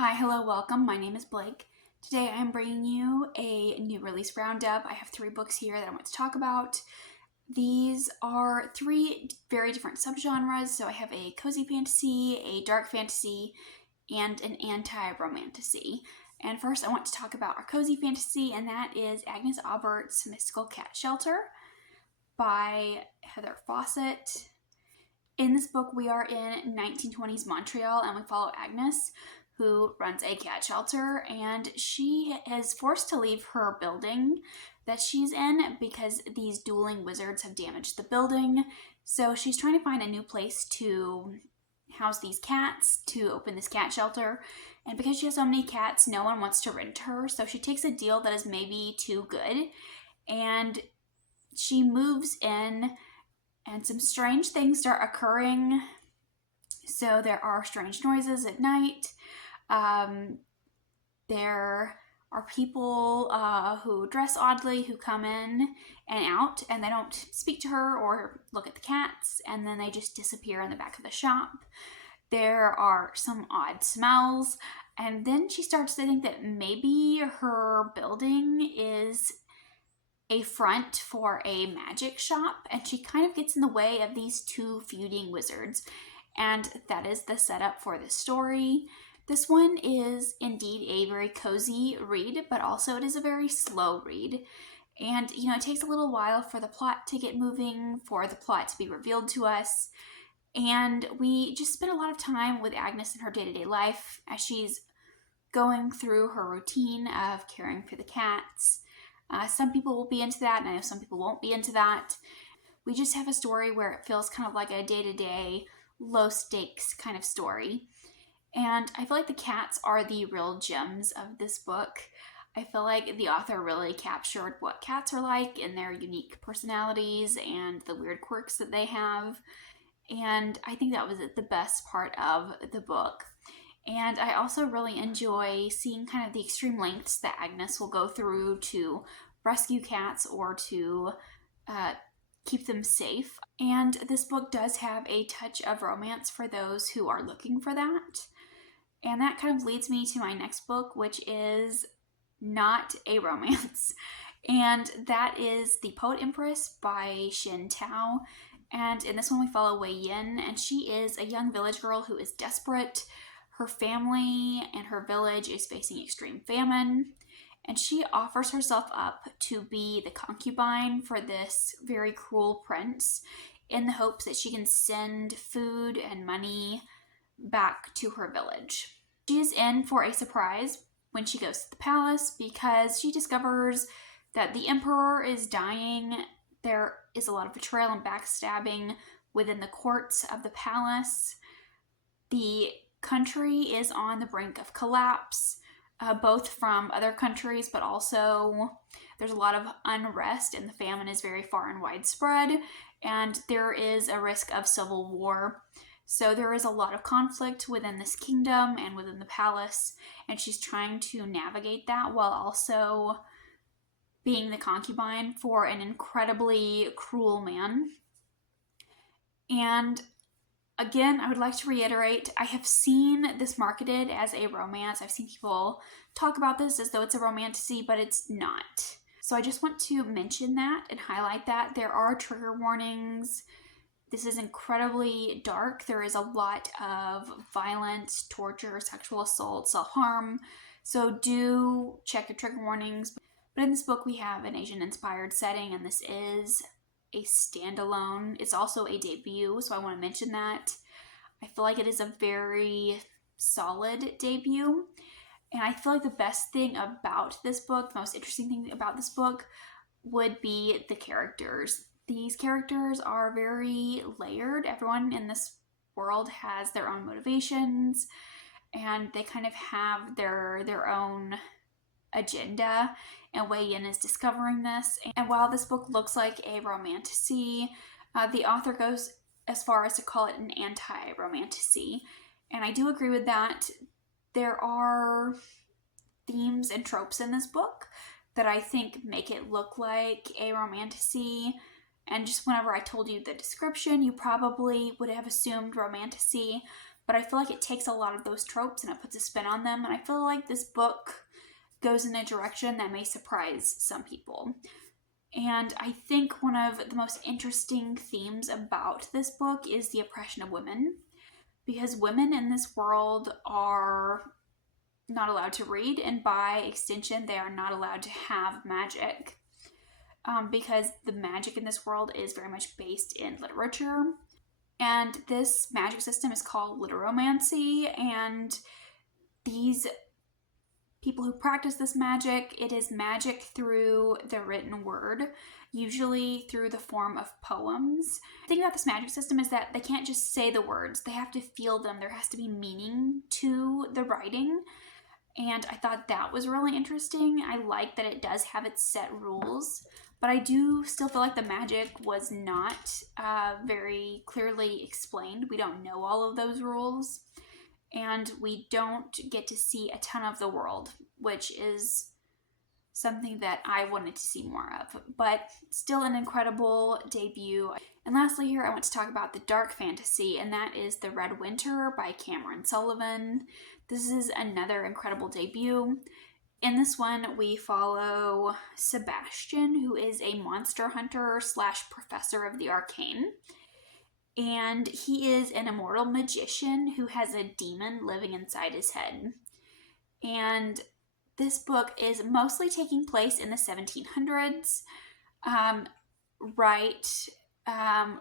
Hi, hello, welcome. My name is Blake. Today I'm bringing you a new release roundup. I have 3 books here that I want to talk about. These are 3 very different subgenres. So I have a cozy fantasy, a dark fantasy, and an anti-romantasy. And first I want to talk about our cozy fantasy, and that is Agnes Aubert's Mystical Cat Shelter by Heather Fawcett. In this book, we are in 1920s Montreal, and we follow Agnes, who runs a cat shelter, and she is forced to leave her building that she's in because these dueling wizards have damaged the building. So she's trying to find a new place to house these cats, to open this cat shelter. And because she has so many cats, no one wants to rent her, so she takes a deal that is maybe too good, and she moves in, and some strange things start occurring. So there are strange noises at night. There are people who dress oddly who come in and out, and they don't speak to her or look at the cats, and then they just disappear in the back of the shop. There are some odd smells, and then she starts to think that maybe her building is a front for a magic shop, and she kind of gets in the way of these 2 feuding wizards. And that is the setup for this story. This one is indeed a very cozy read, but also it is a very slow read. And, it takes a little while for the plot to get moving, for the plot to be revealed to us. And we just spend a lot of time with Agnes in her day-to-day life as she's going through her routine of caring for the cats. Some people will be into that, and I know some people won't be into that. We just have a story where it feels kind of like a day-to-day, low-stakes kind of story. And I feel like the cats are the real gems of this book. I feel like the author really captured what cats are like and their unique personalities and the weird quirks that they have. And I think that was the best part of the book. And I also really enjoy seeing kind of the extreme lengths that Agnes will go through to rescue cats or to keep them safe. And this book does have a touch of romance for those who are looking for that. And that kind of leads me to my next book, which is not a romance. And that is The Poet Empress by Xin Tao. And in this one we follow Wei Yin, and she is a young village girl who is desperate. Her family and her village is facing extreme famine, and she offers herself up to be the concubine for this very cruel prince in the hopes that she can send food and money back to her village. She is in for a surprise when she goes to the palace because she discovers that the emperor is dying. There is a lot of betrayal and backstabbing within the courts of the palace. The country is on the brink of collapse, both from other countries, but also there's a lot of unrest, and the famine is very far and widespread, and there is a risk of civil war. So there is a lot of conflict within this kingdom and within the palace, and she's trying to navigate that while also being the concubine for an incredibly cruel man. And again, I would like to reiterate, I have seen this marketed as a romance. I've seen people talk about this as though it's a romantasy, but it's not. So I just want to mention that and highlight that. There are trigger warnings. This is incredibly dark. There is a lot of violence, torture, sexual assault, self-harm. So do check your trigger warnings. But in this book, we have an Asian-inspired setting, and this is a standalone. It's also a debut, so I want to mention that. I feel like it is a very solid debut, and I feel like the best thing about this book, the most interesting thing about this book, would be the characters. These characters are very layered. Everyone in this world has their own motivations, and they kind of have their own agenda, and Wei Yin is discovering this. And while this book looks like a romantasy, the author goes as far as to call it an anti-romantasy, and I do agree with that. There are themes and tropes in this book that I think make it look like a romantasy, and just whenever I told you the description, you probably would have assumed romantasy, but I feel like it takes a lot of those tropes and it puts a spin on them, and I feel like this book goes in a direction that may surprise some people. And I think one of the most interesting themes about this book is the oppression of women, because women in this world are not allowed to read, and by extension, they are not allowed to have magic. Because the magic in this world is very much based in literature. And this magic system is called literomancy, and these people who practice this magic, it is magic through the written word, usually through the form of poems. The thing about this magic system is that they can't just say the words, they have to feel them. There has to be meaning to the writing. And I thought that was really interesting. I like that it does have its set rules, but I do still feel like the magic was not very clearly explained. We don't know all of those rules, and we don't get to see a ton of the world, which is something that I wanted to see more of, but still an incredible debut. And lastly here, I want to talk about the dark fantasy, and that is The Red Winter by Cameron Sullivan. This is another incredible debut. In this one, we follow Sebastian, who is a monster hunter / professor of the arcane. And he is an immortal magician who has a demon living inside his head. And this book is mostly taking place in the 1700s, right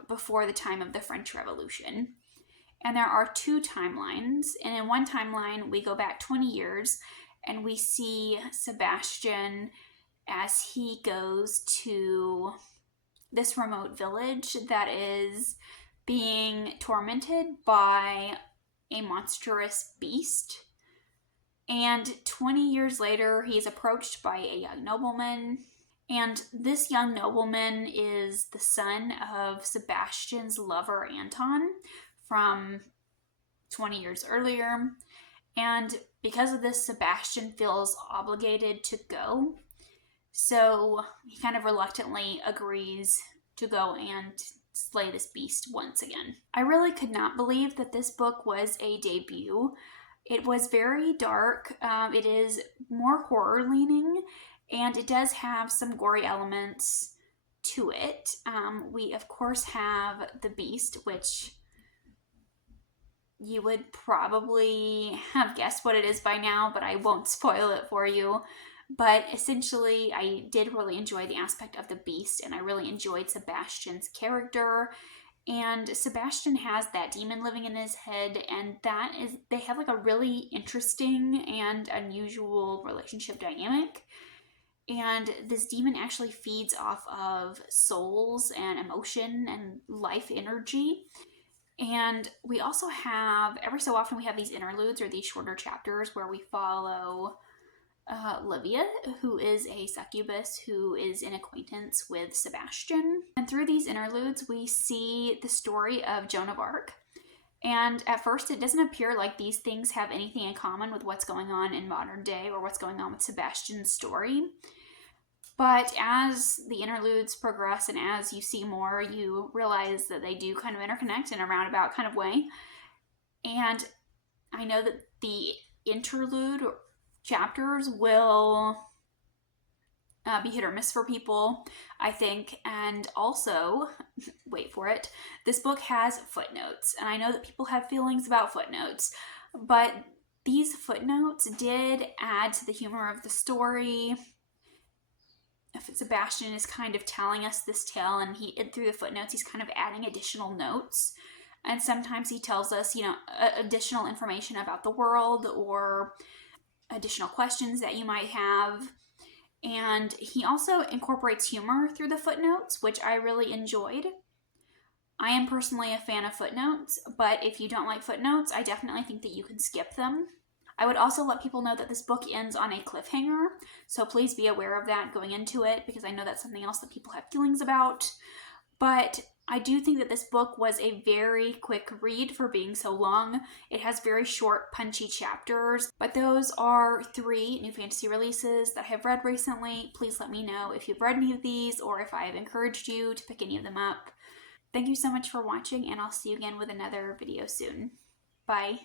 before the time of the French Revolution. And there are two timelines. And in one timeline, we go back 20 years and we see Sebastian as he goes to this remote village that is being tormented by a monstrous beast. And 20 years later, he is approached by a young nobleman. And this young nobleman is the son of Sebastian's lover, Anton, from 20 years earlier. And because of this, Sebastian feels obligated to go. So he kind of reluctantly agrees to go and slay this beast once again. I really could not believe that this book was a debut. It was very dark. It is more horror leaning, and it does have some gory elements to it. We, of course, have the beast, which you would probably have guessed what it is by now, but I won't spoil it for you. But essentially, I did really enjoy the aspect of the beast, and I really enjoyed Sebastian's character. And Sebastian has that demon living in his head, and they have like a really interesting and unusual relationship dynamic. And this demon actually feeds off of souls and emotion and life energy. And we also have, every so often we have these interludes or these shorter chapters where we follow Livia, who is a succubus who is in acquaintance with Sebastian. And through these interludes, we see the story of Joan of Arc. And at first, it doesn't appear like these things have anything in common with what's going on in modern day or what's going on with Sebastian's story. But as the interludes progress and as you see more, you realize that they do kind of interconnect in a roundabout kind of way. And I know that the interlude chapters will be hit or miss for people, I think. And also, wait for it, this book has footnotes. And I know that people have feelings about footnotes, but these footnotes did add to the humor of the story. If Sebastian is kind of telling us this tale, and through the footnotes, he's kind of adding additional notes. And sometimes he tells us, additional information about the world or additional questions that you might have. And he also incorporates humor through the footnotes, which I really enjoyed. I am personally a fan of footnotes, but if you don't like footnotes, I definitely think that you can skip them. I would also let people know that this book ends on a cliffhanger, so please be aware of that going into it, because I know that's something else that people have feelings about. But I do think that this book was a very quick read for being so long. It has very short, punchy chapters, but those are 3 new fantasy releases that I have read recently. Please let me know if you've read any of these or if I have encouraged you to pick any of them up. Thank you so much for watching, and I'll see you again with another video soon. Bye.